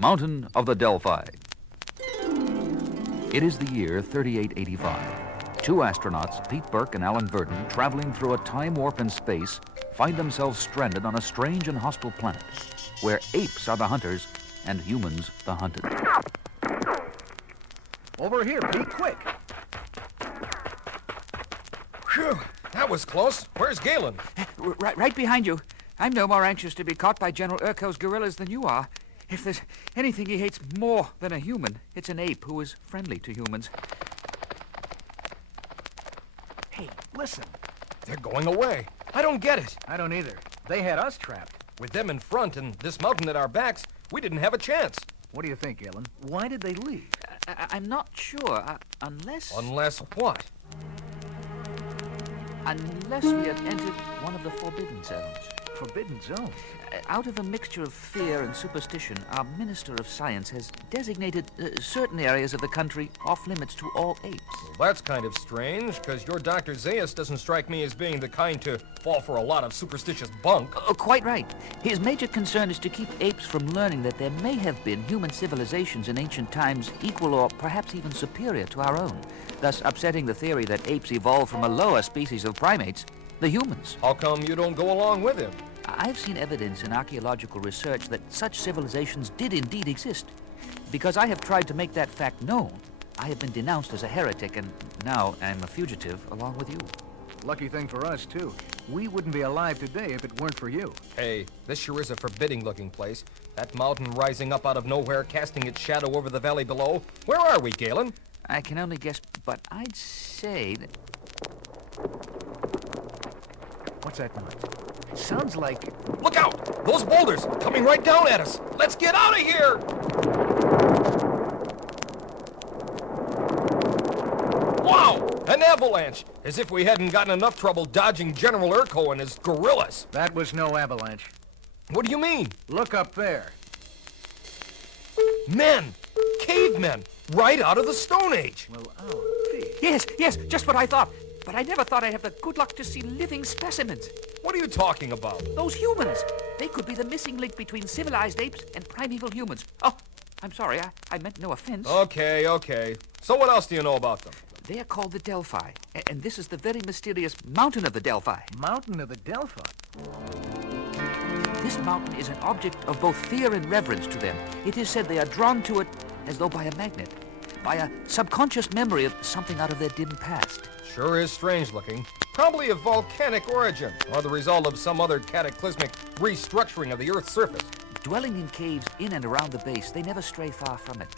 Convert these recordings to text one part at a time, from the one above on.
Mountain of the Delphi. It is the year 3885. Two astronauts, Pete Burke and Alan Verdon, traveling through a time warp in space, find themselves stranded on a strange and hostile planet, where apes are the hunters and humans the hunted. Over here, Pete, quick! Phew, that was close. Where's Galen? Right behind you. I'm no more anxious to be caught by General Urko's gorillas than you are. If there's anything he hates more than a human, it's an ape who is friendly to humans. Hey, listen. They're going away. I don't get it. I don't either. They had us trapped. With them in front and this mountain at our backs, we didn't have a chance. What do you think, Galen? Why did they leave? I'm not sure, unless... Unless what? Unless we had entered one of the forbidden zones. Forbidden zone? Out of a mixture of fear and superstition, our Minister of Science has designated certain areas of the country off-limits to all apes. Well, that's kind of strange, because your Dr. Zaius doesn't strike me as being the kind to fall for a lot of superstitious bunk. Quite right. His major concern is to keep apes from learning that there may have been human civilizations in ancient times equal or perhaps even superior to our own, thus upsetting the theory that apes evolved from a lower species of primates, the humans. How come you don't go along with him? I've seen evidence in archaeological research that such civilizations did indeed exist. Because I have tried to make that fact known, I have been denounced as a heretic, and now I'm a fugitive along with you. Lucky thing for us, too. We wouldn't be alive today if it weren't for you. Hey, this sure is a forbidding-looking place. That mountain rising up out of nowhere, casting its shadow over the valley below. Where are we, Galen? I can only guess, but I'd say that... What's that noise? Sounds like... Look out! Those boulders coming right down at us! Let's get out of here! Wow! An avalanche! As if we hadn't gotten enough trouble dodging General Urko and his gorillas. That was no avalanche. What do you mean? Look up there. Men! Cavemen! Right out of the Stone Age! Well, oh, Pete. Yes, just what I thought. But I never thought I'd have the good luck to see living specimens. What are you talking about? Those humans. They could be the missing link between civilized apes and primeval humans. Oh, I'm sorry. I meant no offense. Okay. So what else do you know about them? They are called the Delphi. And this is the very mysterious Mountain of the Delphi. Mountain of the Delphi? This mountain is an object of both fear and reverence to them. It is said they are drawn to it as though by a magnet, by a subconscious memory of something out of their dim past. Sure is strange looking. Probably of volcanic origin, or the result of some other cataclysmic restructuring of the Earth's surface. Dwelling in caves in and around the base, they never stray far from it.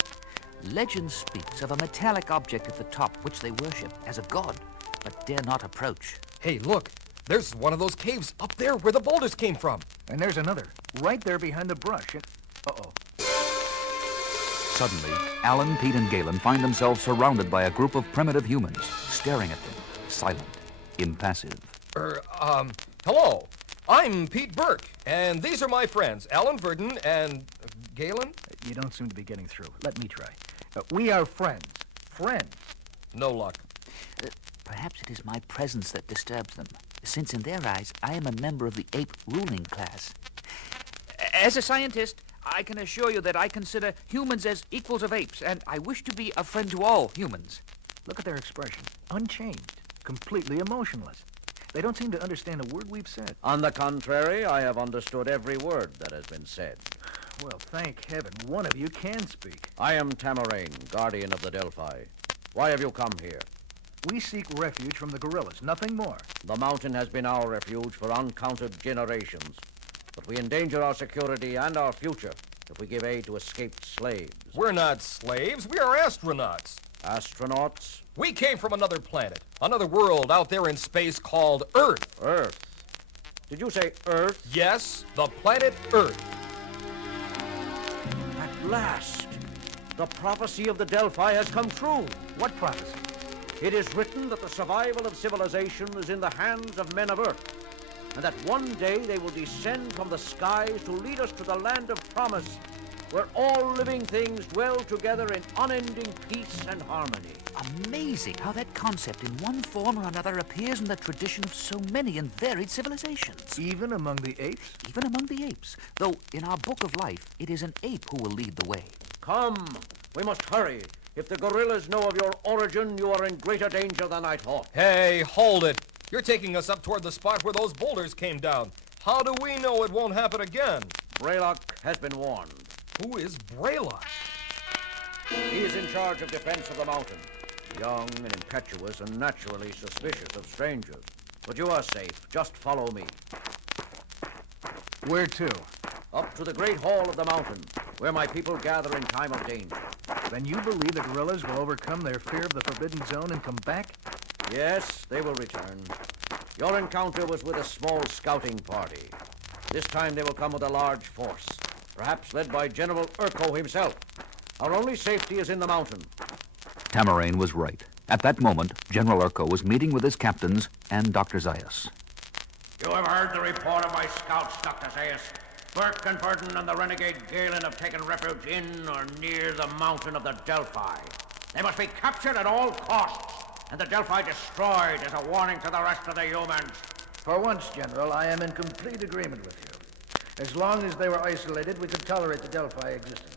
Legend speaks of a metallic object at the top, which they worship as a god, but dare not approach. Hey, look. There's one of those caves up there where the boulders came from. And there's another, right there behind the brush. And... Uh-oh. Suddenly, Alan, Pete, and Galen find themselves surrounded by a group of primitive humans, staring at them, silent, impassive. Hello. I'm Pete Burke, and these are my friends, Alan Verdon and... Galen? You don't seem to be getting through. Let me try. We are friends. Friends. No luck. Perhaps it is my presence that disturbs them, since in their eyes, I am a member of the ape ruling class. As a scientist, I can assure you that I consider humans as equals of apes, and I wish to be a friend to all humans. Look at their expression. Unchanged. Completely emotionless. They don't seem to understand a word we've said. On the contrary, I have understood every word that has been said. Well, thank heaven, one of you can speak. I am Tamarain, guardian of the Delphi. Why have you come here? We seek refuge from the gorillas, nothing more. The mountain has been our refuge for uncounted generations. But we endanger our security and our future if we give aid to escaped slaves. We're not slaves. We are astronauts. Astronauts? We came from another planet, another world out there in space called Earth. Earth? Did you say Earth? Yes, the planet Earth. At last, the prophecy of the Delphi has come true. What prophecy? It is written that the survival of civilization is in the hands of men of Earth, and that one day they will descend from the skies to lead us to the land of promise, where all living things dwell together in unending peace and harmony. Amazing how that concept in one form or another appears in the tradition of so many and varied civilizations. Even among the apes? Even among the apes. Though in our book of life, it is an ape who will lead the way. Come, we must hurry. If the gorillas know of your origin, you are in greater danger than I thought. Hey, hold it. You're taking us up toward the spot where those boulders came down. How do we know it won't happen again? Braylock has been warned. Who is Braylock? He is in charge of defense of the mountain. Young and impetuous and naturally suspicious of strangers. But you are safe. Just follow me. Where to? Up to the great hall of the mountain, where my people gather in time of danger. Then you believe the gorillas will overcome their fear of the Forbidden Zone and come back? Yes, they will return. Your encounter was with a small scouting party. This time they will come with a large force, perhaps led by General Urko himself. Our only safety is in the mountain. Tamarane was right. At that moment, General Urko was meeting with his captains and Dr. Zayas. You have heard the report of my scouts, Dr. Zayas. Burke and Burton and the renegade Galen have taken refuge in or near the mountain of the Delphi. They must be captured at all costs, and the Delphi destroyed as a warning to the rest of the humans. For once, General, I am in complete agreement with you. As long as they were isolated, we could tolerate the Delphi existence.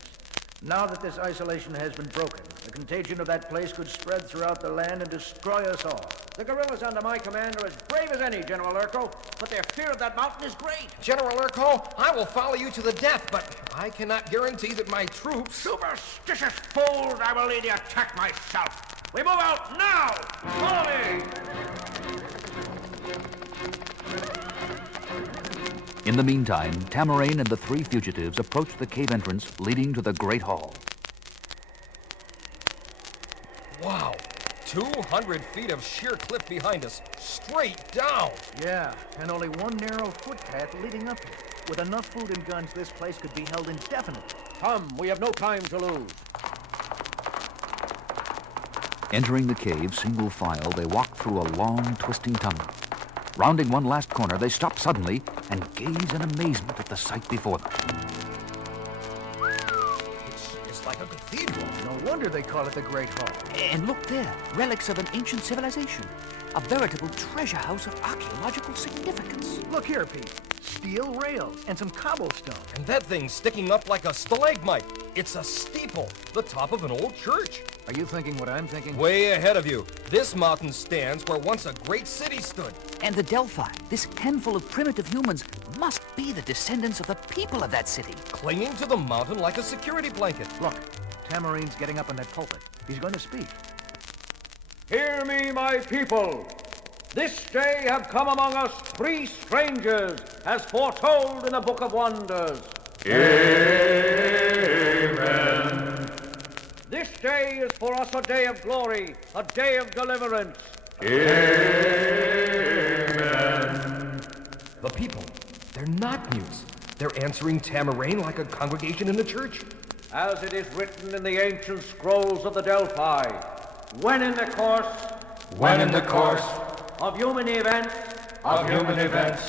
Now that this isolation has been broken, the contagion of that place could spread throughout the land and destroy us all. The guerrillas under my command are as brave as any, General Urko, but their fear of that mountain is great. General Urko, I will follow you to the death, but I cannot guarantee that my troops... Superstitious fools, I will lead the attack myself. We move out now! Follow me! In the meantime, Tamarane and the three fugitives approached the cave entrance leading to the Great Hall. Wow, 200 feet of sheer cliff behind us, straight down. Yeah, and only one narrow footpath leading up here. With enough food and guns, this place could be held indefinitely. Come, we have no time to lose. Entering the cave single file, they walked through a long, twisting tunnel. Rounding one last corner, they stopped suddenly and gazed in amazement at the sight before them. It's like a cathedral. No wonder they call it the Great Hall. And look there, relics of an ancient civilization. A veritable treasure house of archaeological significance. Look here, Pete. Steel rails and some cobblestone. And that thing sticking up like a stalagmite. It's a steeple, the top of an old church. Are you thinking what I'm thinking? Way ahead of you. This mountain stands where once a great city stood. And the Delphi, this handful of primitive humans, must be the descendants of the people of that city. Clinging to the mountain like a security blanket. Look, Tamarine's getting up on that pulpit. He's going to speak. Hear me, my people. This day have come among us three strangers, as foretold in the Book of Wonders. Amen. This day is for us a day of glory, a day of deliverance. Amen. The people, they're not mutes. They're answering Tamarane like a congregation in the church. As it is written in the ancient scrolls of the Delphi, when in the course of human events,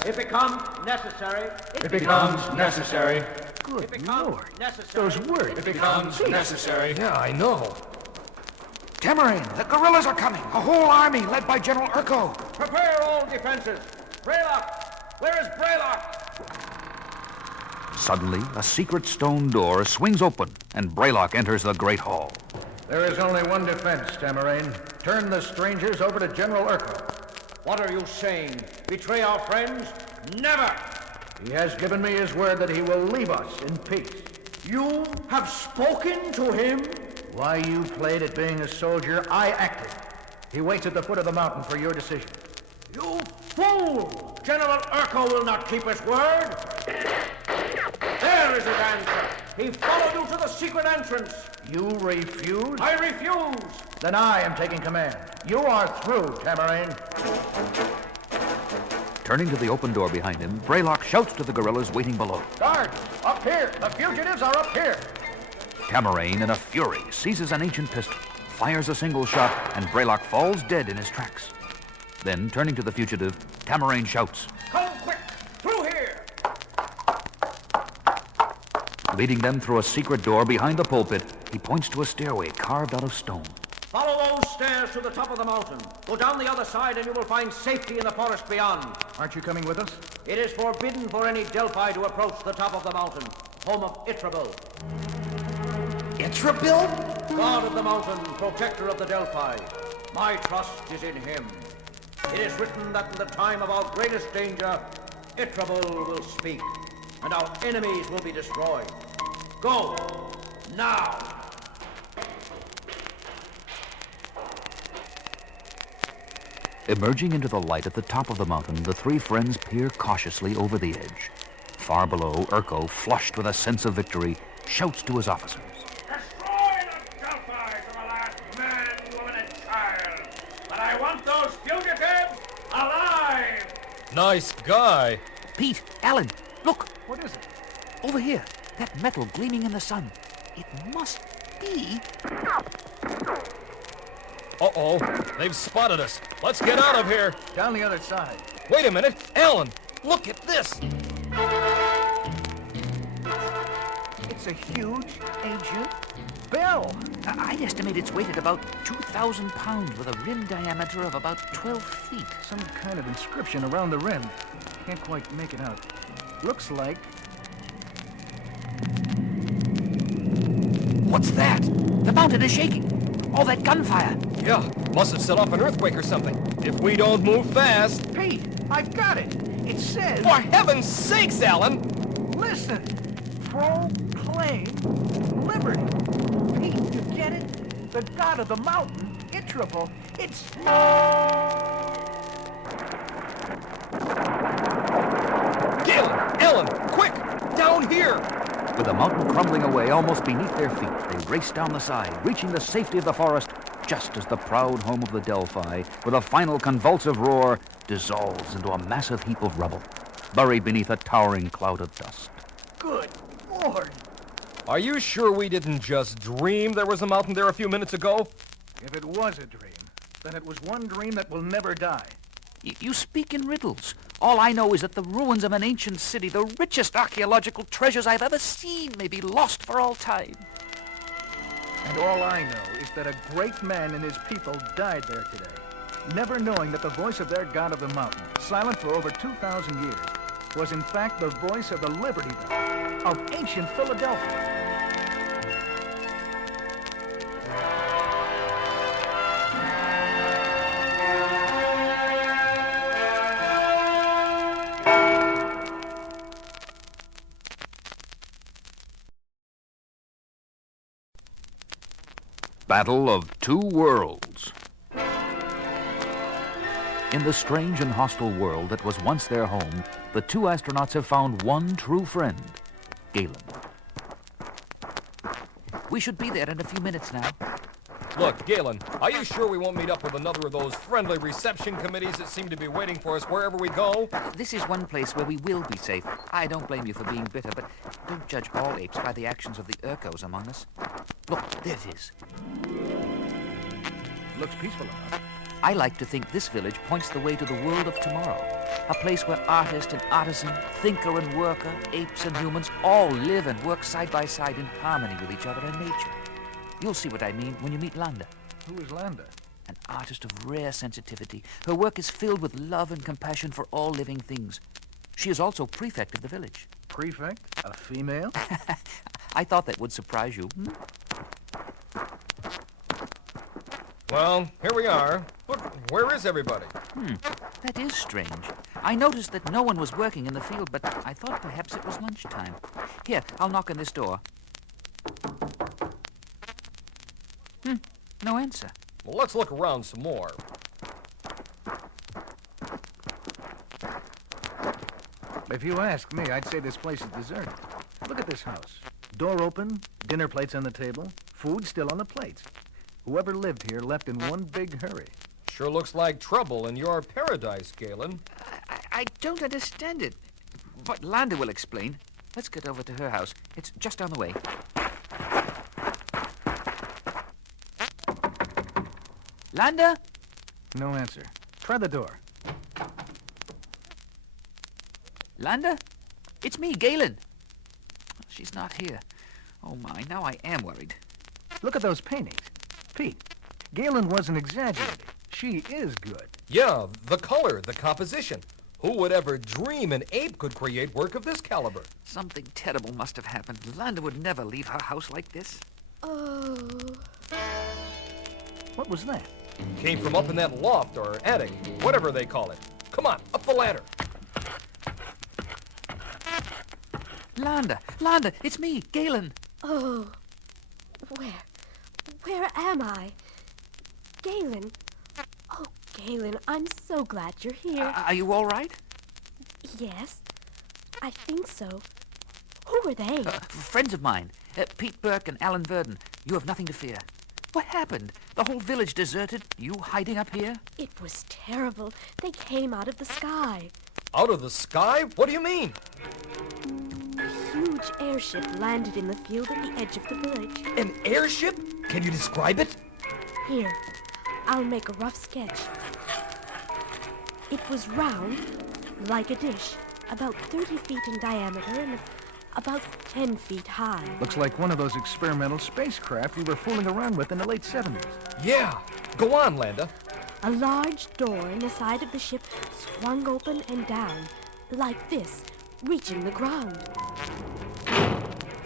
it becomes necessary. It becomes necessary. Good It becomes Lord. necessary. Those words. It becomes necessary. Yeah, I know. Tamarane, the guerrillas are coming. A whole army led by General Urko. Prepare all defenses. Braylock! Where is Braylock? Suddenly, a secret stone door swings open, and Braylock enters the Great Hall. There is only one defense, Tamarane. Turn the strangers over to General Urko. What are you saying? Betray our friends? Never! He has given me his word that he will leave us in peace. You have spoken to him? Why you played at being a soldier, I acted. He waits at the foot of the mountain for your decision. You fool! General Urko will not keep his word. There is his answer. He followed you to the secret entrance. You refuse? I refuse. Then I am taking command. You are through, Tamarane. Turning to the open door behind him, Braylock shouts to the guerrillas waiting below. Guards, up here! The fugitives are up here! Tamarane, in a fury, seizes an ancient pistol, fires a single shot, and Braylock falls dead in his tracks. Then, turning to the fugitive, Tamarane shouts. Come quick! Through here! Leading them through a secret door behind the pulpit, he points to a stairway carved out of stone. Follow those stairs to the top of the mountain. Go down the other side and you will find safety in the forest beyond. Aren't you coming with us? It is forbidden for any Delphi to approach the top of the mountain, home of Itrabil. Itrabil? God of the mountain, protector of the Delphi. My trust is in him. It is written that in the time of our greatest danger, Itrabil will speak, and our enemies will be destroyed. Go, now! Emerging into the light at the top of the mountain, the three friends peer cautiously over the edge. Far below, Urko, flushed with a sense of victory, shouts to his officers. Destroy the Delphi to the last man, woman, and child. But I want those fugitives alive. Nice guy. Pete, Alan, look, What is it? over here. That metal gleaming in the sun. It must be... Uh-oh, they've spotted us. Let's get out of here. Down the other side. Wait a minute. Alan, look at this. It's a huge, ancient bell. I'd estimate its weight at about 2,000 pounds with a rim diameter of about 12 feet. Some kind of inscription around the rim. Can't quite make it out. Looks like... What's that? The mountain is shaking. All that gunfire. Yeah, must have set off an earthquake or something. If we don't move fast. Pete, I've got it. It says... For heaven's sakes, Alan! Listen. Proclaim liberty. Pete, you get it? The god of the mountain, Itrabil. It's... Galen, Alan, quick! Down here! With the mountain crumbling away almost beneath their feet, they race down the side, reaching the safety of the forest just as the proud home of the Delphi, with a final convulsive roar, dissolves into a massive heap of rubble, buried beneath a towering cloud of dust. Good Lord. Are you sure we didn't just dream there was a mountain there a few minutes ago? If it was a dream, then it was one dream that will never die. You speak in riddles. All I know is that the ruins of an ancient city, the richest archaeological treasures I've ever seen, may be lost for all time. And all I know is that a great man and his people died there today, never knowing that the voice of their god of the mountain, silent for over 2,000 years, was in fact the voice of the Liberty Bell of ancient Philadelphia. Battle of Two Worlds. In the strange and hostile world that was once their home, the two astronauts have found one true friend, Galen. We should be there in a few minutes now. Look, Galen, are you sure we won't meet up with another of those friendly reception committees that seem to be waiting for us wherever we go? This is one place where we will be safe. I don't blame you for being bitter, but don't judge all apes by the actions of the Urkos among us. Look, there it is. Looks peaceful enough. I like to think this village points the way to the world of tomorrow. A place where artist and artisan, thinker and worker, apes and humans all live and work side by side in harmony with each other and nature. You'll see what I mean when you meet Landa. Who is Landa? An artist of rare sensitivity. Her work is filled with love and compassion for all living things. She is also prefect of the village. Prefect? A female? I thought that would surprise you. Well, here we are. But where is everybody? That is strange. I noticed that no one was working in the field, but I thought perhaps it was lunchtime. Here, I'll knock on this door. No answer. Well, let's look around some more. If you ask me, I'd say this place is deserted. Look at this house. Door open, dinner plates on the table, food still on the plates. Whoever lived here left in one big hurry. Sure looks like trouble in your paradise, Galen. I don't understand it. But Landa will explain. Let's get over to her house. It's just down the way. Landa? No answer. Try the door. Landa? It's me, Galen. She's not here. Oh, my. Now I am worried. Look at those paintings. Pete, Galen wasn't exaggerating. She is good. Yeah, the color, the composition. Who would ever dream an ape could create work of this caliber? Something terrible must have happened. Landa would never leave her house like this. Oh. What was that? Came from up in that loft or attic, whatever they call it. Come on, up the ladder. Landa, it's me, Galen. Oh. Where am I? Galen. Oh, Galen, I'm so glad you're here. Are you all right? Yes, I think so. Who are they? Friends of mine. Pete Burke and Alan Verdon. You have nothing to fear. What happened? The whole village deserted? You hiding up here? It was terrible. They came out of the sky. Out of the sky? What do you mean? A huge airship landed in the field at the edge of the village. An airship? Can you describe it? Here, I'll make a rough sketch. It was round, like a dish, about 30 feet in diameter and about 10 feet high. Looks like one of those experimental spacecraft we were fooling around with in the late 70s. Yeah. Go on, Landa. A large door in the side of the ship swung open and down, like this, reaching the ground.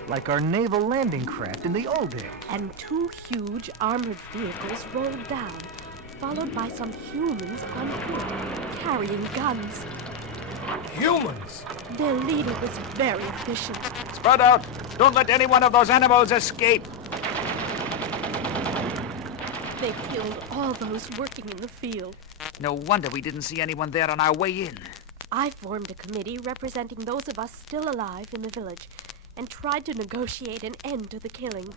Like our naval landing craft in the old days. And two huge armored vehicles rolled down, followed by some humans on foot, carrying guns. Humans! Their leader was very efficient. Spread out. Don't let any one of those animals escape. They killed all those working in the field. No wonder we didn't see anyone there on our way in. I formed a committee representing those of us still alive in the village and tried to negotiate an end to the killing.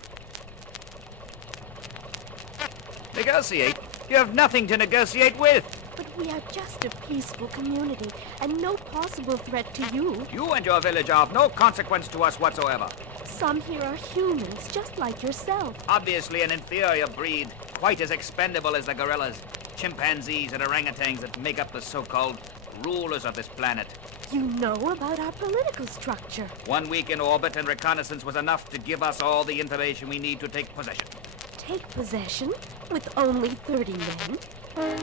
Negotiate? You have nothing to negotiate with. But we are just a peaceful community and no possible threat to you. You and your village are of no consequence to us whatsoever. Some here are humans, just like yourself. Obviously an inferior breed, quite as expendable as the gorillas, chimpanzees, and orangutans that make up the so-called rulers of this planet. You know about our political structure. 1 week in orbit and reconnaissance was enough to give us all the information we need to take possession. Take possession with only 30 men?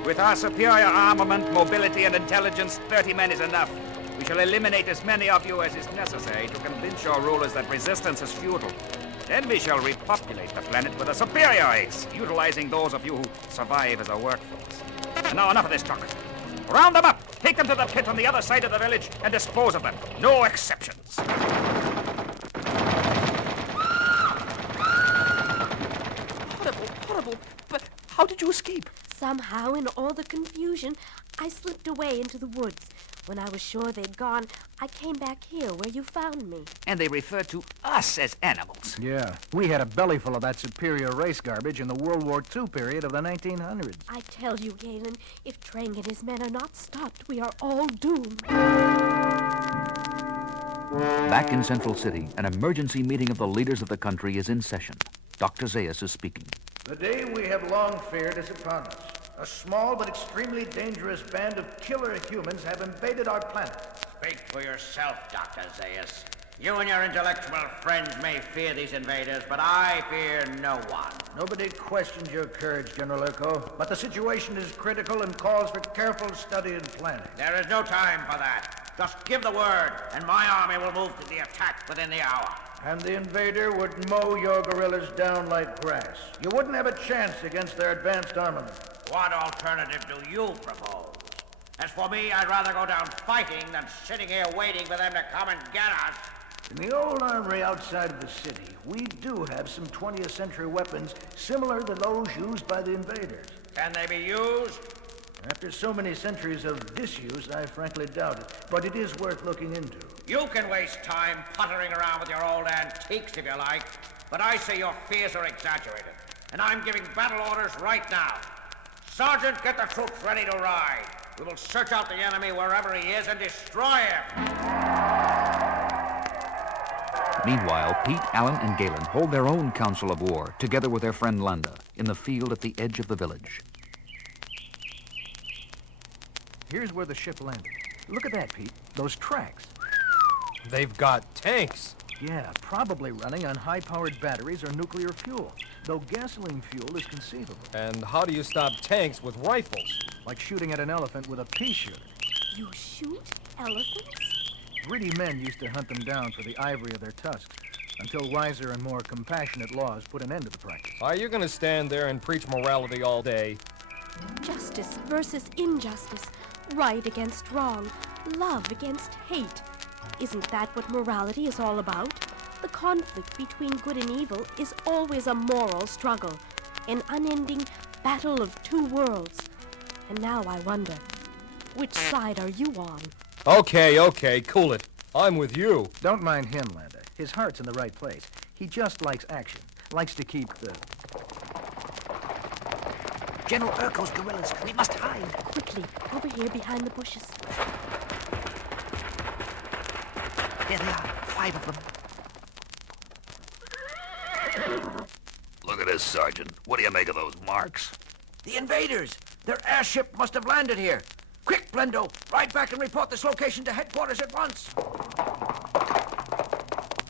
With our superior armament, mobility, and intelligence, 30 men is enough. We shall eliminate as many of you as is necessary to convince your rulers that resistance is futile. Then we shall repopulate the planet with a superior race, utilizing those of you who survive as a workforce. And now enough of this talk. Round them up, take them to the pit on the other side of the village, and dispose of them. No exceptions. Horrible. But how did you escape? Somehow, in all the confusion, I slipped away into the woods. When I was sure they'd gone, I came back here where you found me. And they refer to us as animals. Yeah, we had a belly full of that superior race garbage in the World War II period of the 1900s. I tell you, Galen, if Trang and his men are not stopped, we are all doomed. Back in Central City, an emergency meeting of the leaders of the country is in session. Dr. Zayas is speaking. The day we have long feared is upon us. A small but extremely dangerous band of killer humans have invaded our planet. Speak for yourself, Dr. Zayas. You and your intellectual friends may fear these invaders, but I fear no one. Nobody questions your courage, General Urko, but the situation is critical and calls for careful study and planning. There is no time for that. Just give the word, and my army will move to the attack within the hour. And the invader would mow your guerrillas down like grass. You wouldn't have a chance against their advanced armament. What alternative do you propose? As for me, I'd rather go down fighting than sitting here waiting for them to come and get us. In the old armory outside of the city, we do have some 20th century weapons similar to those used by the invaders. Can they be used? After so many centuries of disuse, I frankly doubt it, but it is worth looking into. You can waste time puttering around with your old antiques if you like, but I say your fears are exaggerated, and I'm giving battle orders right now. Sergeant, get the troops ready to ride. We will search out the enemy wherever he is and destroy him. Meanwhile, Pete, Alan, and Galen hold their own council of war, together with their friend Landa, in the field at the edge of the village. Here's where the ship landed. Look at that, Pete. Those tracks. They've got tanks. Yeah, probably running on high-powered batteries or nuclear fuel, though gasoline fuel is conceivable. And how do you stop tanks with rifles? Like shooting at an elephant with a pea shooter. You shoot elephants? Greedy men used to hunt them down for the ivory of their tusks, until wiser and more compassionate laws put an end to the practice. Are you going to stand there and preach morality all day? Justice versus injustice. Right against wrong. Love against hate. Isn't that what morality is all about? The conflict between good and evil is always a moral struggle. An unending battle of two worlds. And now I wonder, which side are you on? Okay, cool it. I'm with you. Don't mind him, Landa. His heart's in the right place. He just likes action. Likes to keep the... General Urko's guerrillas. We must hide. Quickly, over here behind the bushes. There they are. 5 of them. Look at this, Sergeant. What do you make of those marks? The invaders! Their airship must have landed here. Quick, Blendo! Ride back and report this location to headquarters at once.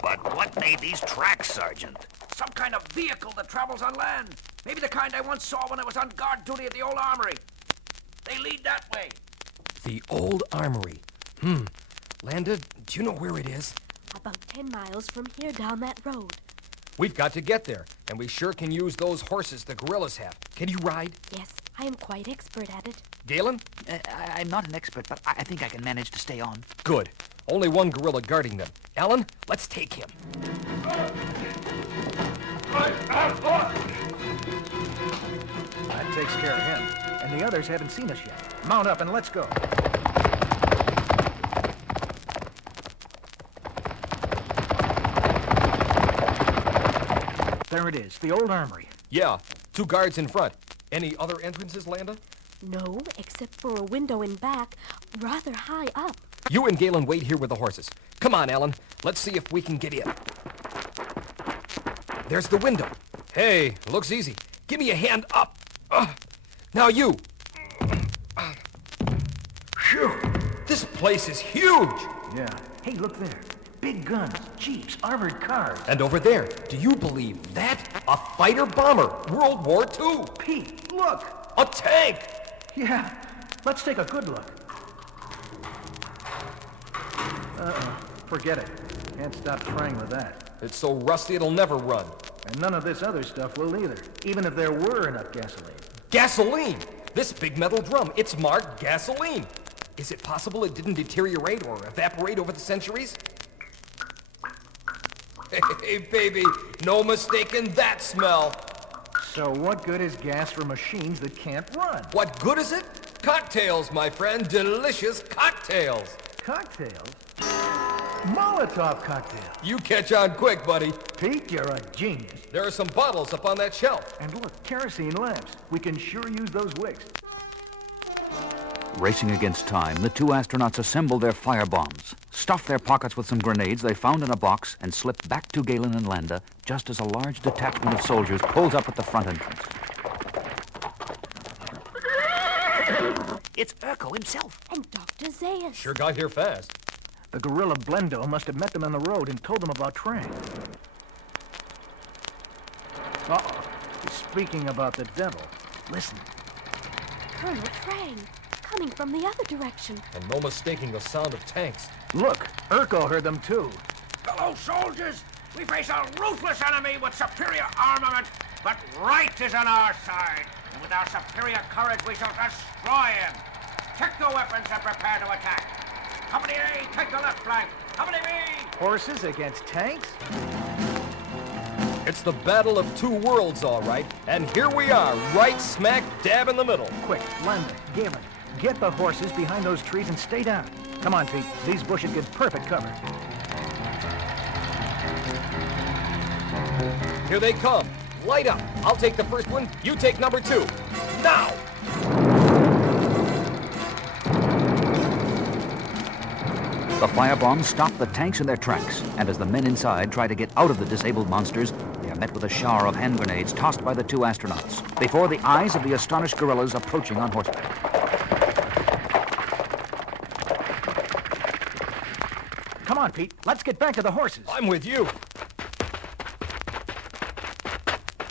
But what made these tracks, Sergeant? Some kind of vehicle that travels on land. Maybe the kind I once saw when I was on guard duty at the old armory. They lead that way. The old armory. Landa, do you know where it is? About 10 miles from here down that road. We've got to get there, and we sure can use those horses the gorillas have. Can you ride? Yes, I am quite expert at it. Galen? I'm not an expert, but I think I can manage to stay on. Good. Only one gorilla guarding them. Alan, let's take him. That takes care of him. And the others haven't seen us yet. Mount up and let's go. There it is, the old armory. Yeah, 2 guards in front. Any other entrances, Landa? No, except for a window in back, rather high up. You and Galen wait here with the horses. Come on, Alan. Let's see if we can get in. There's the window. Hey, looks easy. Give me a hand up. Now you. Phew. This place is huge. Yeah. Hey, look there. Big guns, jeeps, armored cars. And over there, do you believe that? A fighter bomber, World War II. Pete, look! A tank. Yeah, let's take a good look. Forget it. Can't stop trying with that. It's so rusty it'll never run. And none of this other stuff will either, even if there were enough gasoline. Gasoline! This big metal drum, it's marked gasoline. Is it possible it didn't deteriorate or evaporate over the centuries? Hey, baby, no mistaking that smell. So what good is gas for machines that can't run? What good is it? Cocktails, my friend, delicious cocktails. Cocktails? Molotov cocktails. You catch on quick, buddy. Pete, you're a genius. There are some bottles up on that shelf. And look, kerosene lamps. We can sure use those wicks. Racing against time, the 2 astronauts assembled their firebombs, stuffed their pockets with some grenades they found in a box, and slipped back to Galen and Landa just as a large detachment of soldiers pulls up at the front entrance. It's Urko himself. And Dr. Zayas. Sure got here fast. The gorilla Blendo must have met them on the road and told them about Trang. Uh-oh. Speaking about the devil, listen. Colonel Trang, coming from the other direction. And no mistaking the sound of tanks. Look, Urko heard them too. Fellow soldiers, we face a ruthless enemy with superior armament, but right is on our side. And with our superior courage, we shall destroy him. Check your weapons and prepare to attack. Company A, take the left flank. Company B! Horses against tanks? It's the battle of 2 worlds, all right. And here we are, right smack dab in the middle. Quick, Landa, Galen, get the horses behind those trees and stay down. Come on, Pete. These bushes give perfect cover. Here they come. Light up. I'll take the first one. You take number 2. Now! The firebombs stop the tanks in their tracks, and as the men inside try to get out of the disabled monsters, they are met with a shower of hand grenades tossed by the 2 astronauts, before the eyes of the astonished gorillas approaching on horseback. Come on, on, Pete. Let's get back to the horses. I'm with you.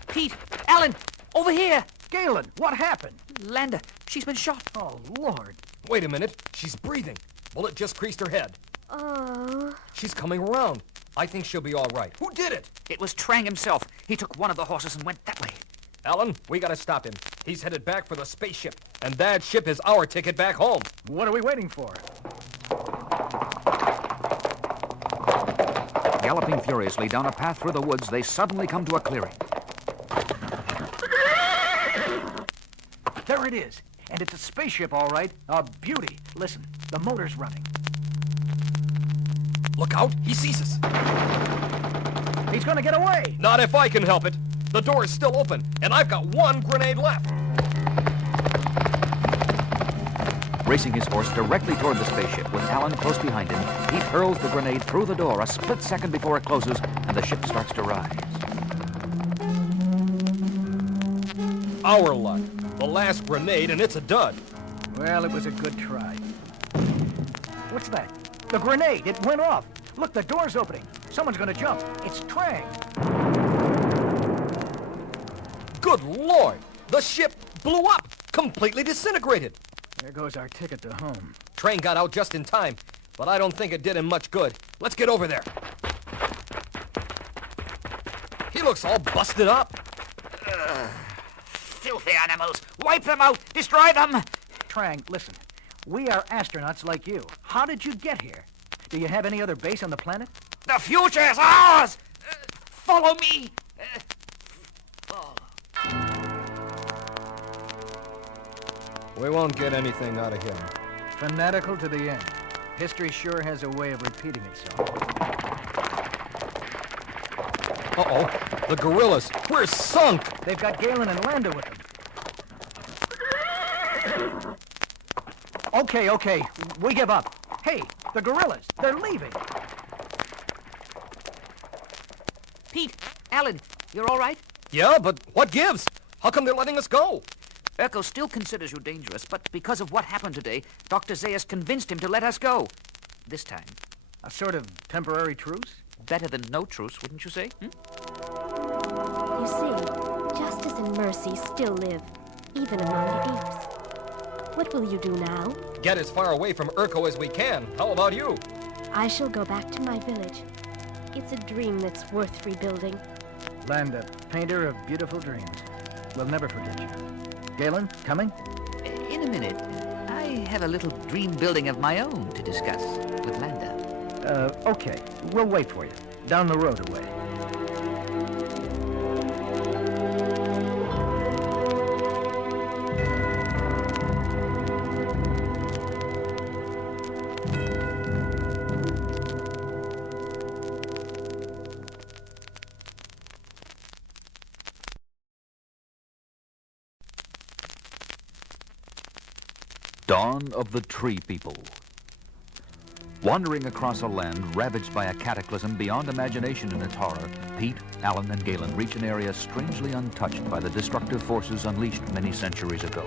Pete, Alan, over here. Galen, what happened? Landa, she's been shot. Oh, Lord. Wait a minute. She's breathing. Bullet just creased her head. Oh. She's coming around. I think she'll be all right. Who did it? It was Trang himself. He took one of the horses and went that way. Alan, we gotta stop him. He's headed back for the spaceship, and that ship is our ticket back home. What are we waiting for? Galloping furiously down a path through the woods, they suddenly come to a clearing. There it is. And it's a spaceship, all right. A beauty. Listen, the motor's running. Look out, he sees us. He's gonna get away. Not if I can help it. The door is still open, and I've got one grenade left. Racing his horse directly toward the spaceship with Alan close behind him, Pete hurls the grenade through the door a split second before it closes and the ship starts to rise. Our luck. The last grenade, and it's a dud. Well, it was a good try. What's that? The grenade. It went off. Look, the door's opening. Someone's gonna jump. It's Trang. Good Lord! The ship blew up! Completely disintegrated! There goes our ticket to home. Train got out just in time, but I don't think it did him much good. Let's get over there. He looks all busted up. Filthy animals. Wipe them out. Destroy them. Trang, listen. We are astronauts like you. How did you get here? Do you have any other base on the planet? The future is ours. Follow me. Follow. We won't get anything out of him. Fanatical to the end. History sure has a way of repeating itself. Uh-oh. The gorillas. We're sunk! They've got Galen and Landa with them. Okay. We give up. Hey, the gorillas. They're leaving. Pete, Alan, you're all right? Yeah, but what gives? How come they're letting us go? Urkel still considers you dangerous, but because of what happened today, Dr. Zayas convinced him to let us go. This time. A sort of temporary truce? Better than no truce, wouldn't you say? You see, justice and mercy still live, even among the apes. What will you do now? Get as far away from Urko as we can. How about you? I shall go back to my village. It's a dream that's worth rebuilding. Landa, painter of beautiful dreams. We'll never forget you. Galen, coming? In a minute. I have a little dream building of my own to discuss with Landa. Okay. We'll wait for you. Down the road a way. Dawn of the Tree People. Wandering across a land ravaged by a cataclysm beyond imagination in its horror, Pete, Alan, and Galen reach an area strangely untouched by the destructive forces unleashed many centuries ago.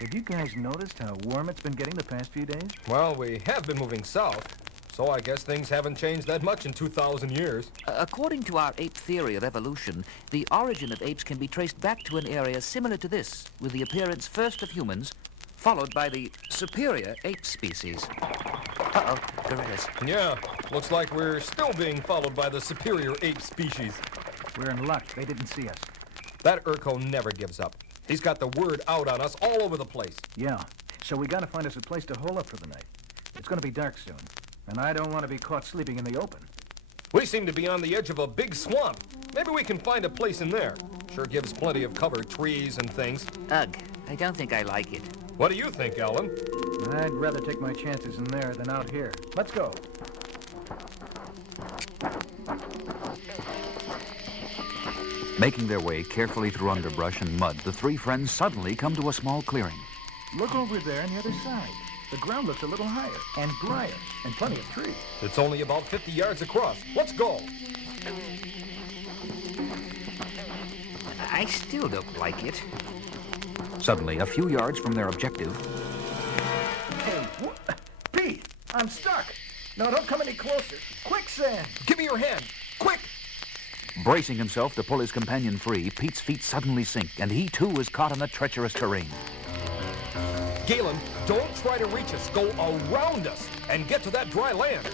Have you guys noticed how warm it's been getting the past few days? Well, we have been moving south, so I guess things haven't changed that much in 2,000 years. According to our ape theory of evolution, the origin of apes can be traced back to an area similar to this, with the appearance first of humans, followed by the superior ape species. Uh-oh, gorillas. Yeah, looks like we're still being followed by the superior ape species. We're in luck. They didn't see us. That Urko never gives up. He's got the word out on us all over the place. Yeah. So we gotta find us a place to hole up for the night. It's gonna be dark soon, and I don't want to be caught sleeping in the open. We seem to be on the edge of a big swamp. Maybe we can find a place in there. Sure gives plenty of cover, trees and things. Ugh, I don't think I like it. What do you think, Alan? I'd rather take my chances in there than out here. Let's go. Making their way carefully through underbrush and mud, the three friends suddenly come to a small clearing. Look over there on the other side. The ground looks a little higher and drier, and plenty of trees. It's only about 50 yards across. Let's go. I still don't like it. Suddenly, a few yards from their objective, Hey, Pete! I'm stuck. No, don't come any closer. Quicksand! Give me your hand. Quick! Bracing himself to pull his companion free, Pete's feet suddenly sink, and he too is caught in the treacherous terrain. Galen, don't try to reach us. Go around us and get to that dry land.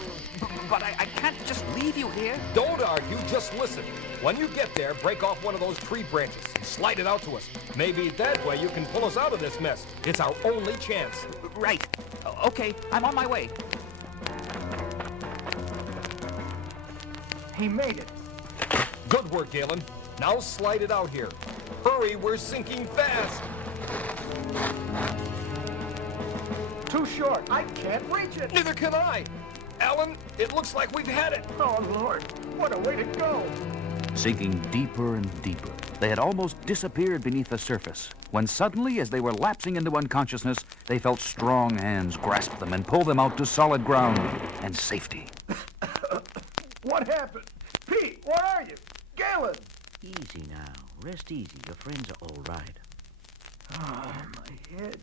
But I can't just leave you here. Don't argue, just listen. When you get there, break off one of those tree branches and slide it out to us. Maybe that way you can pull us out of this mess. It's our only chance. Right. Okay, I'm on my way. He made it. Good work, Galen. Now slide it out here. Hurry, we're sinking fast. Too short. I can't reach it. Neither can I. Alan, it looks like we've had it. Oh, Lord. What a way to go. Sinking deeper and deeper, they had almost disappeared beneath the surface, when suddenly, as they were lapsing into unconsciousness, they felt strong hands grasp them and pull them out to solid ground and safety. What happened? Pete, where are you? Galen! Easy now. Rest easy. Your friends are all right. Oh, my head.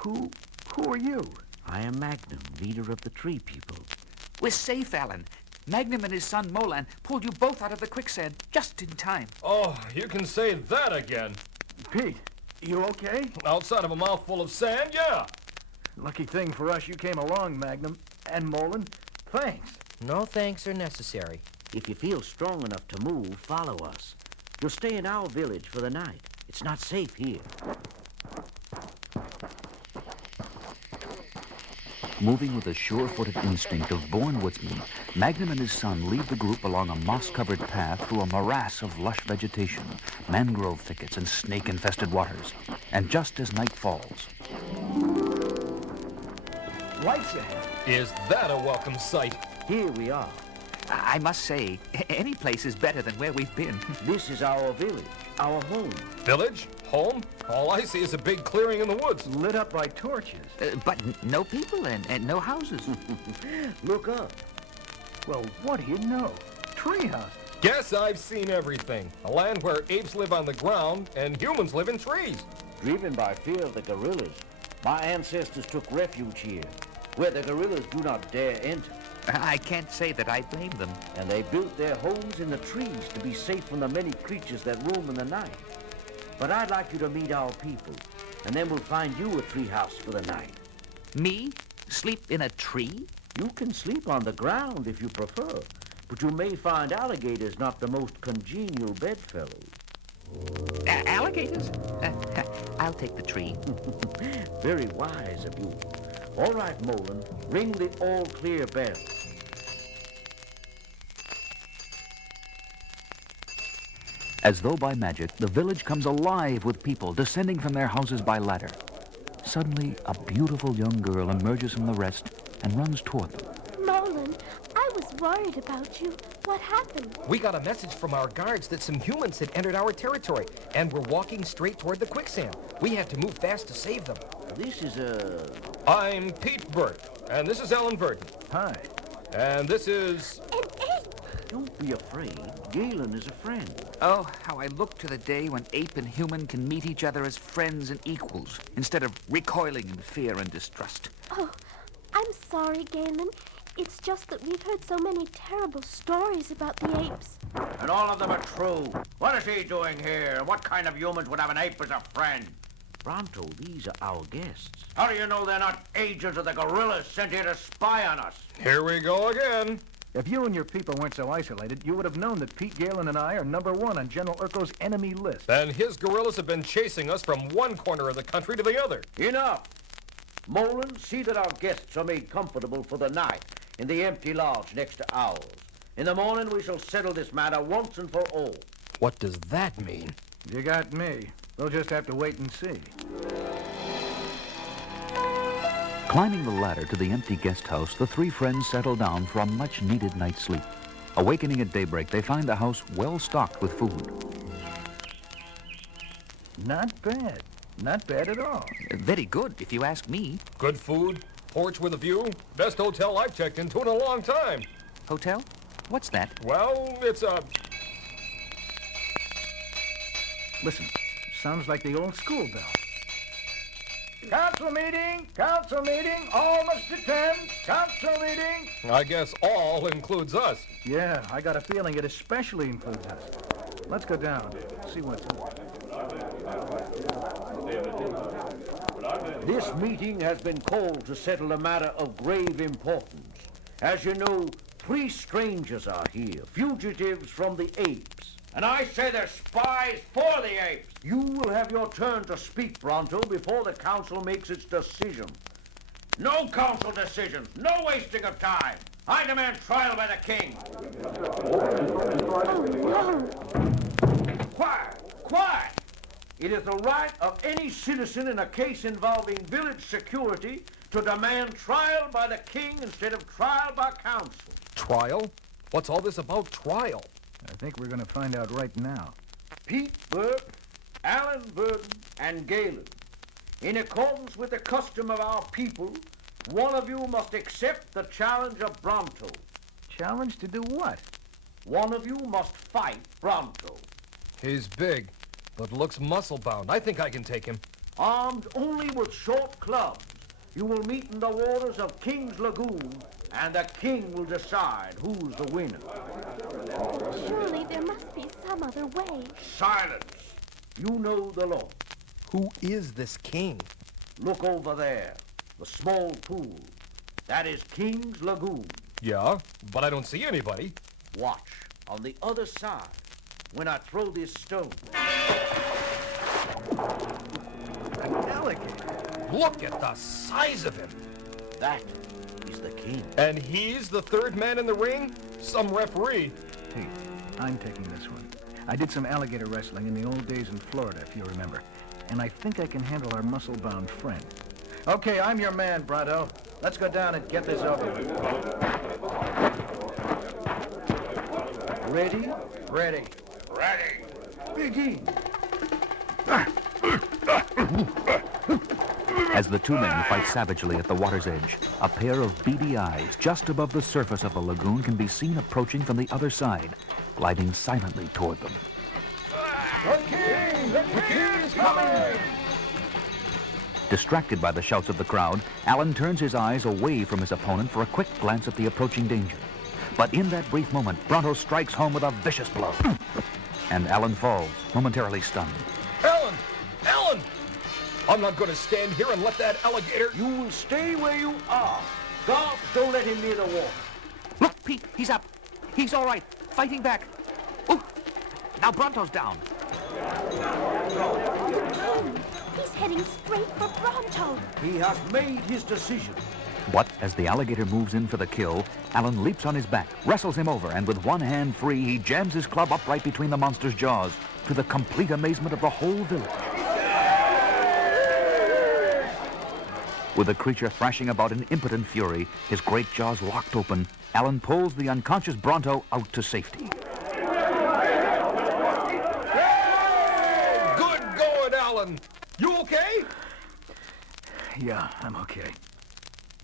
Who are you? I am Magnum, leader of the Tree People. We're safe, Alan. Magnum and his son Molan pulled you both out of the quicksand just in time. Oh, you can say that again. Pete, you okay? Outside of a mouthful of sand, yeah. Lucky thing for us you came along, Magnum. And Molan, thanks. No thanks are necessary. If you feel strong enough to move, follow us. You'll stay in our village for the night. It's not safe here. Moving with a sure-footed instinct of born woodsmen, Magnum and his son lead the group along a moss-covered path through a morass of lush vegetation, mangrove thickets, and snake-infested waters. And just as night falls... Lights ahead. Is that a welcome sight? Here we are. I must say, any place is better than where we've been. This is our village, our home. Village? Home? All I see is a big clearing in the woods. Lit up by torches. But no people and no houses. Look up. Well, what do you know? Treehouse. Guess I've seen everything. A land where apes live on the ground and humans live in trees. Driven by fear of the gorillas, my ancestors took refuge here, where the gorillas do not dare enter. I can't say that I blame them. And they built their homes in the trees to be safe from the many creatures that roam in the night. But I'd like you to meet our people, and then we'll find you a treehouse for the night. Me? Sleep in a tree? You can sleep on the ground if you prefer, but you may find alligators not the most congenial bedfellows. Alligators? I'll take the tree. Very wise of you. All right, Molan, ring the all-clear bell. As though by magic, the village comes alive with people descending from their houses by ladder. Suddenly, a beautiful young girl emerges from the rest and runs toward them. Molan, I was worried about you. What happened? We got a message from our guards that some humans had entered our territory and were walking straight toward the quicksand. We had to move fast to save them. This is I'm Pete Burt, and this is Alan Verdon. Hi. And this is... An ape! Don't be afraid. Galen is a friend. Oh, how I look to the day when ape and human can meet each other as friends and equals, instead of recoiling in fear and distrust. Oh, I'm sorry, Galen. It's just that we've heard so many terrible stories about the apes. And all of them are true. What is he doing here? What kind of humans would have an ape as a friend? Bronto, these are our guests. How do you know they're not agents of the gorillas sent here to spy on us? Here we go again. If you and your people weren't so isolated, you would have known that Pete, Galen, and I are #1 on General Urkel's enemy list. Then his gorillas have been chasing us from one corner of the country to the other. Enough! Molan, see that our guests are made comfortable for the night in the empty lodge next to ours. In the morning, we shall settle this matter once and for all. What does that mean? You got me. We'll just have to wait and see. Climbing the ladder to the empty guest house, the three friends settle down for a much-needed night's sleep. Awakening at daybreak, they find the house well stocked with food. Not bad. Not bad at all. Very good, if you ask me. Good food, porch with a view, best hotel I've checked into in a long time. Hotel? What's that? Well, it's a... Listen, sounds like the old school bell. Council meeting! Council meeting! All must attend! Council meeting! I guess all includes us. Yeah, I got a feeling it especially includes us. Let's go down, see what's up. This meeting has been called to settle a matter of grave importance. As you know, 3 strangers are here, fugitives from the apes. And I say they're spies for the apes. You will have your turn to speak, Bronto, before the council makes its decision. No council decisions, no wasting of time. I demand trial by the king. Quiet! Quiet! It is the right of any citizen in a case involving village security to demand trial by the king instead of trial by council. Trial? What's all this about trial? I think we're going to find out right now. Pete Burke, Alan Verdon, and Galen. In accordance with the custom of our people, one of you must accept the challenge of Bronto. Challenge to do what? One of you must fight Bronto. He's big, but looks muscle-bound. I think I can take him. Armed only with short clubs, you will meet in the waters of King's Lagoon, and the king will decide who's the winner. Surely there must be some other way. Silence. You know the law. Who is this king? Look over there, the small pool. That is King's Lagoon. Yeah, but I don't see anybody. Watch, on the other side, when I throw this stone. An alligator. Look at the size of him. That is the king. And he's the 3rd man in the ring? Some referee. Hey, I'm taking this one. I did some alligator wrestling in the old days in Florida, if you remember. And I think I can handle our muscle-bound friend. Okay, I'm your man, Bronto. Let's go down and get this over with. Ready? Ready. Ready. Begin. As the 2 men fight savagely at the water's edge, a pair of beady eyes just above the surface of the lagoon can be seen approaching from the other side, gliding silently toward them. The king! The king is coming! Distracted by the shouts of the crowd, Alan turns his eyes away from his opponent for a quick glance at the approaching danger. But in that brief moment, Bronto strikes home with a vicious blow. And Alan falls, momentarily stunned. Alan! Alan! I'm not going to stand here and let that alligator... You will stay where you are. Guards, don't let him near the water. Look, Pete, he's up. He's all right, fighting back. Ooh, now Bronto's down. He's heading straight for Bronto. He has made his decision. But as the alligator moves in for the kill, Alan leaps on his back, wrestles him over, and with one hand free, he jams his club upright between the monster's jaws, to the complete amazement of the whole village. With the creature thrashing about in impotent fury, his great jaws locked open, Alan pulls the unconscious Bronto out to safety. Hey! Good going, Alan! You okay? Yeah, I'm okay.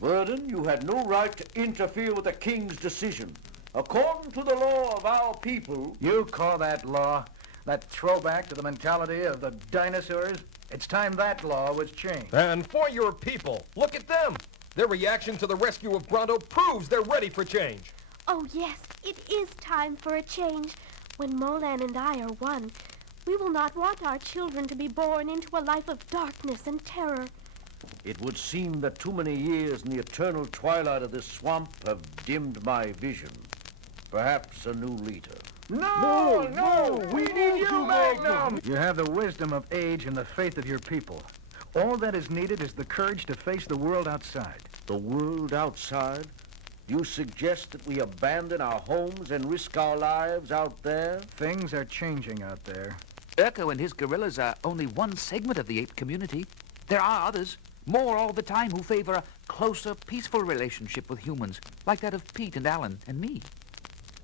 Verdon, you had no right to interfere with the king's decision. According to the law of our people... You call that law? That throwback to the mentality of the dinosaurs? It's time that law was changed. And for your people, look at them. Their reaction to the rescue of Bronto proves they're ready for change. Oh, yes, it is time for a change. When Molan and I are one, we will not want our children to be born into a life of darkness and terror. It would seem that too many years in the eternal twilight of this swamp have dimmed my vision. Perhaps a new leader. No, we need you, Magnum! You have the wisdom of age and the faith of your people. All that is needed is the courage to face the world outside. The world outside? You suggest that we abandon our homes and risk our lives out there? Things are changing out there. Urko and his gorillas are only one segment of the ape community. There are others, more all the time, who favor a closer, peaceful relationship with humans, like that of Pete and Alan and me.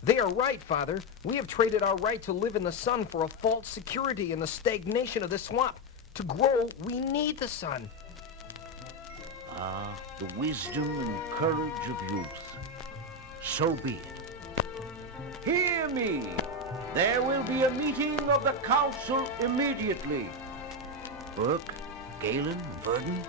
They are right, Father. We have traded our right to live in the sun for a false security in the stagnation of this swamp. To grow, we need the sun. Ah, the wisdom and courage of youth. So be it. Hear me. There will be a meeting of the council immediately. Burke, Galen, Verdon,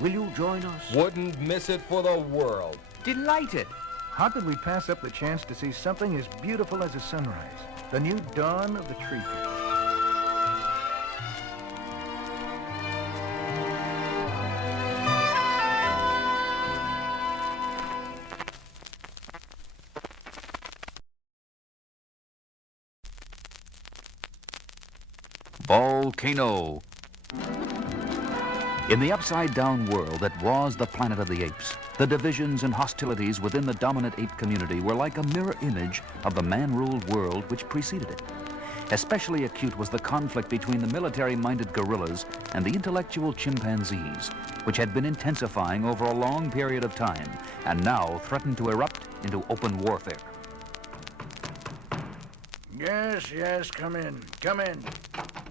Will you join us? Wouldn't miss it for the world. Delighted. How could we pass up the chance to see something as beautiful as a sunrise? The new dawn of the tree people. Volcano. In the upside-down world that was the planet of the apes, the divisions and hostilities within the dominant ape community were like a mirror image of the man-ruled world which preceded it. Especially acute was the conflict between the military-minded gorillas and the intellectual chimpanzees, which had been intensifying over a long period of time and now threatened to erupt into open warfare. Yes, come in.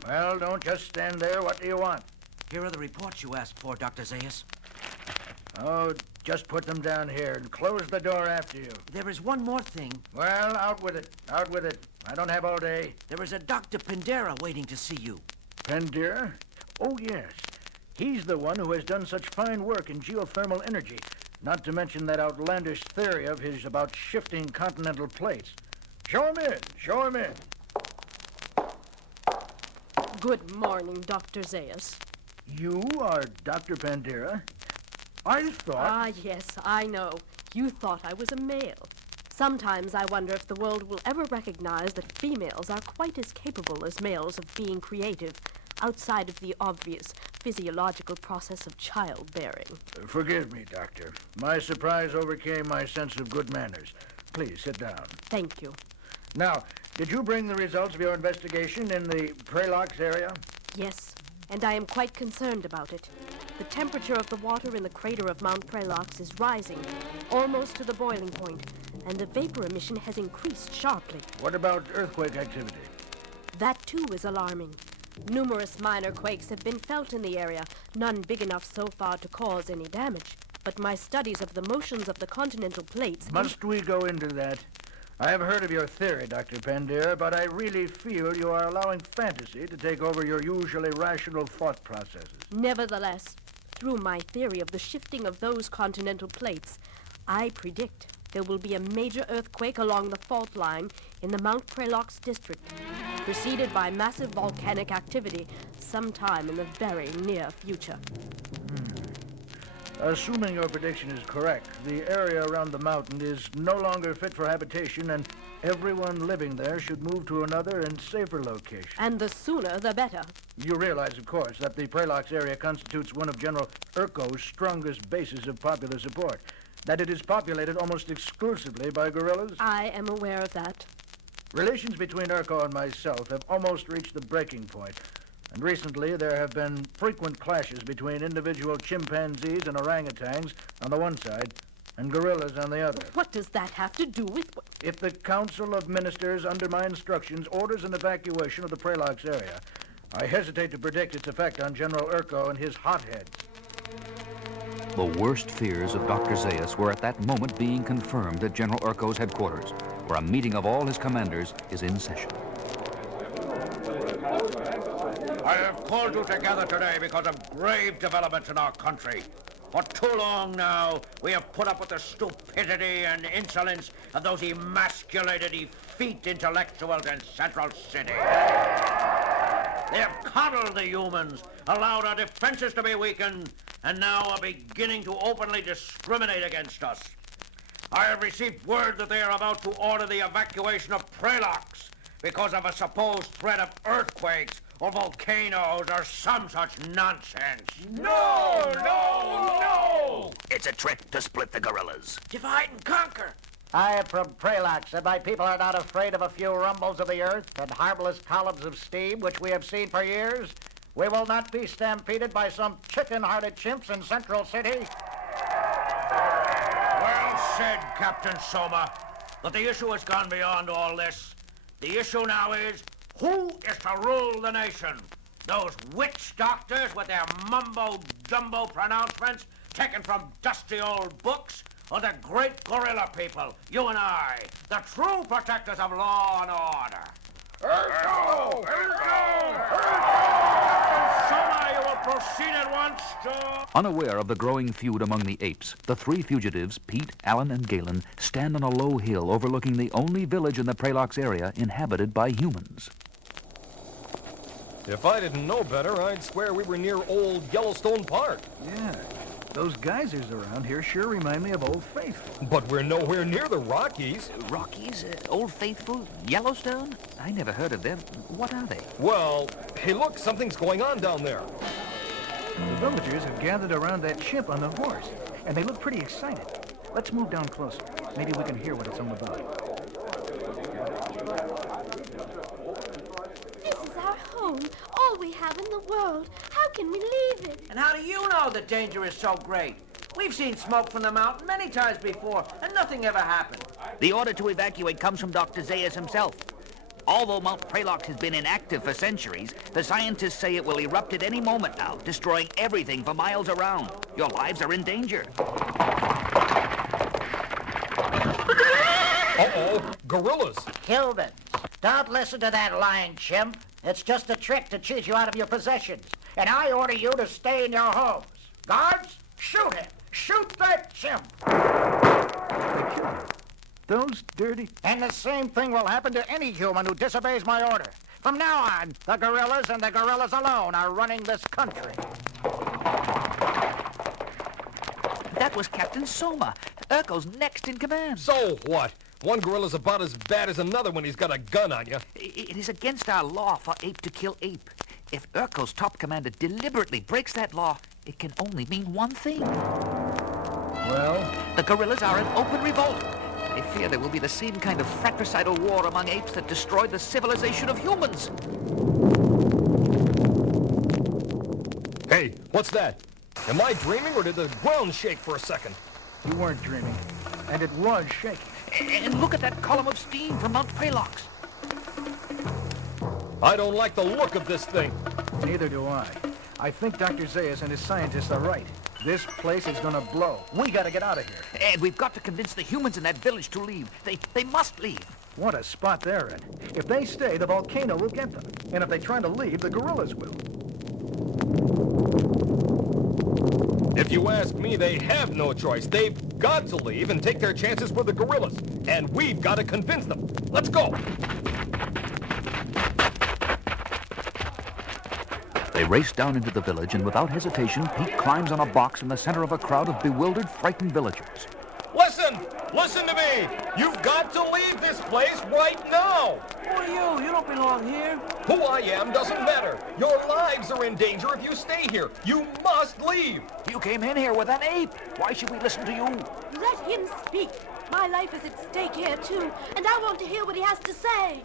Well, don't just stand there. What do you want? Here are the reports you asked for, Dr. Zaius. Oh, just put them down here and close the door after you. There is one more thing. Well, out with it. I don't have all day. There is a Dr. Pandera waiting to see you. Pandera? Oh, yes. He's the one who has done such fine work in geothermal energy, not to mention that outlandish theory of his about shifting continental plates. Show him in. Good morning, Dr. Zaius. You are Dr. Pandera? I thought... Ah, yes, I know. You thought I was a male. Sometimes I wonder if the world will ever recognize that females are quite as capable as males of being creative outside of the obvious physiological process of childbearing. Forgive me, Doctor. My surprise overcame my sense of good manners. Please, sit down. Thank you. Now, did you bring the results of your investigation in the Pralox area? Yes, and I am quite concerned about it. The temperature of the water in the crater of Mount Pralox is rising, almost to the boiling point, and the vapor emission has increased sharply. What about earthquake activity? That, too, is alarming. Numerous minor quakes have been felt in the area, none big enough so far to cause any damage. But my studies of the motions of the continental plates... Must we go into that? I have heard of your theory, Dr. Pandera, but I really feel you are allowing fantasy to take over your usually rational thought processes. Nevertheless, through my theory of the shifting of those continental plates, I predict there will be a major earthquake along the fault line in the Mount Pralox district, preceded by massive volcanic activity sometime in the very near future. Assuming your prediction is correct, the area around the mountain is no longer fit for habitation, and everyone living there should move to another and safer location. And the sooner, the better. You realize, of course, that the Pralox area constitutes one of General Urko's strongest bases of popular support, that it is populated almost exclusively by gorillas? I am aware of that. Relations between Urko and myself have almost reached the breaking point. And recently, there have been frequent clashes between individual chimpanzees and orangutans on the one side and gorillas on the other. What does that have to do with... If the Council of Ministers, under my instructions, orders an evacuation of the Pralox area, I hesitate to predict its effect on General Urko and his hotheads. The worst fears of Dr. Zaius were at that moment being confirmed at General Urko's headquarters, where a meeting of all his commanders is in session. I have called you together today because of grave developments in our country. For too long now, we have put up with the stupidity and insolence of those emasculated, effete intellectuals in Central City. They have coddled the humans, allowed our defenses to be weakened, and now are beginning to openly discriminate against us. I have received word that they are about to order the evacuation of Pralox because of a supposed threat of earthquakes or volcanoes or some such nonsense. No! It's a trick to split the gorillas. Divide and conquer. I am from Pralox, and my people are not afraid of a few rumbles of the earth and harmless columns of steam, which we have seen for years. We will not be stampeded by some chicken-hearted chimps in Central City. Well said, Captain Soma. But the issue has gone beyond all this. The issue now is, who is to rule the nation? Those witch doctors with their mumbo-jumbo pronouncements taken from dusty old books? Or the great gorilla people, you and I, the true protectors of law and order? Urko! Captain Soma, you will proceed at once to... Unaware of the growing feud among the apes, the three fugitives, Pete, Alan, and Galen, stand on a low hill overlooking the only village in the Pralox area inhabited by humans. If I didn't know better, I'd swear we were near old Yellowstone Park. Yeah. Those geysers around here sure remind me of Old Faithful. But we're nowhere near the Rockies. Rockies? Old Faithful? Yellowstone? I never heard of them. What are they? Well, hey, look, something's going on down there. The villagers have gathered around that chimp on the horse, and they look pretty excited. Let's move down closer. Maybe we can hear what it's all about. This is our home, all we have in the world. How can we leave it? And how do you know the danger is so great? We've seen smoke from the mountain many times before, and nothing ever happened. The order to evacuate comes from Dr. Zaius himself. Although Mount Pralox has been inactive for centuries, the scientists say it will erupt at any moment now, destroying everything for miles around. Your lives are in danger. Uh-oh, gorillas. Humans, don't listen to that lying chimp. It's just a trick to cheat you out of your possessions. And I order you to stay in your homes. Guards, shoot him. Shoot that chimp. They killed him. Those dirty... And the same thing will happen to any human who disobeys my order. From now on, the gorillas and the gorillas alone are running this country. That was Captain Soma. Urkel's next in command. So what? One gorilla's about as bad as another when he's got a gun on you. It is against our law for ape to kill ape. If Urkel's top commander deliberately breaks that law, it can only mean one thing. Well? The gorillas are in open revolt. They fear there will be the same kind of fratricidal war among apes that destroyed the civilization of humans. Hey, what's that? Am I dreaming or did the ground shake for a second? You weren't dreaming. And it was shaking. And look at that column of steam from Mount Pralox. I don't like the look of this thing. Neither do I. I think Dr. Zaius and his scientists are right. This place is gonna blow. We gotta get out of here. And we've got to convince the humans in that village to leave. They must leave. What a spot they're in. If they stay, the volcano will get them. And if they try to leave, the gorillas will. If you ask me, they have no choice. They've got to leave and take their chances with the gorillas. And we've got to convince them. Let's go. They race down into the village, and without hesitation, Pete climbs on a box in the center of a crowd of bewildered, frightened villagers. Listen! Listen to me! You've got to leave this place right now! Who are you? You don't belong here. Who I am doesn't matter. Your lives are in danger if you stay here. You must leave. You came in here with an ape. Why should we listen to you? Let him speak. My life is at stake here, too, and I want to hear what he has to say.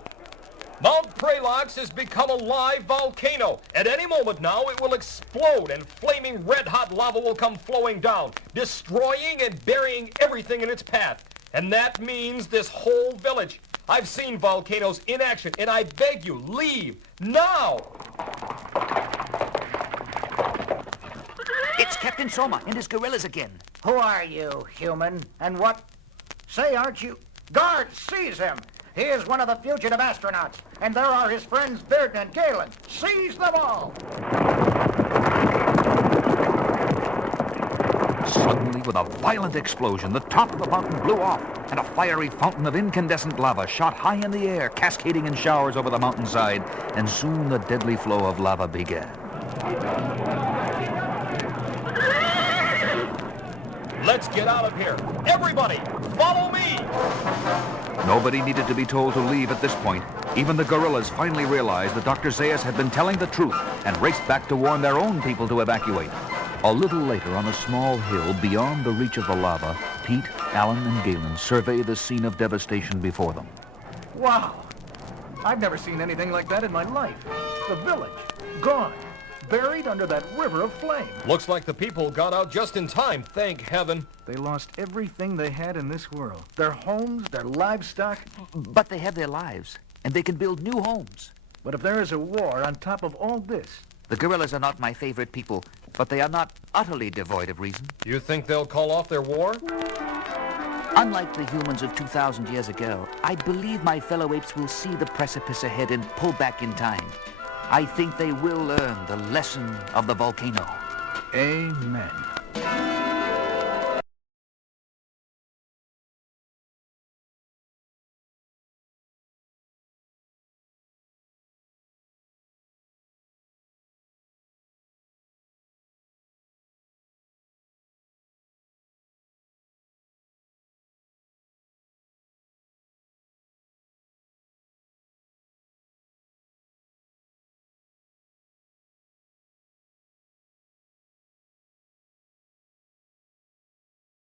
Mount Pralox has become a live volcano. At any moment now, it will explode and flaming red-hot lava will come flowing down, destroying and burying everything in its path. And that means this whole village. I've seen volcanoes in action, and I beg you, leave now! It's Captain Soma and his gorillas again. Who are you, human? And what? Say, aren't you... Guards, seize him! He is one of the fugitive astronauts, and there are his friends Bearden and Galen. Seize them all! Suddenly, with a violent explosion, the top of the mountain blew off, and a fiery fountain of incandescent lava shot high in the air, cascading in showers over the mountainside, and soon the deadly flow of lava began. Let's get out of here. Everybody, follow me! Nobody needed to be told to leave at this point. Even the gorillas finally realized that Dr. Zaius had been telling the truth and raced back to warn their own people to evacuate. A little later, on a small hill beyond the reach of the lava, Pete, Alan, and Galen survey the scene of devastation before them. Wow! I've never seen anything like that in my life. The village, gone. Buried under that river of flame. Looks like the people got out just in time, thank heaven. They lost everything they had in this world. Their homes, their livestock. But they have their lives, and they can build new homes. But if there is a war on top of all this... The gorillas are not my favorite people, but they are not utterly devoid of reason. You think they'll call off their war? Unlike the humans of 2,000 years ago, I believe my fellow apes will see the precipice ahead and pull back in time. I think they will learn the lesson of the volcano. Amen.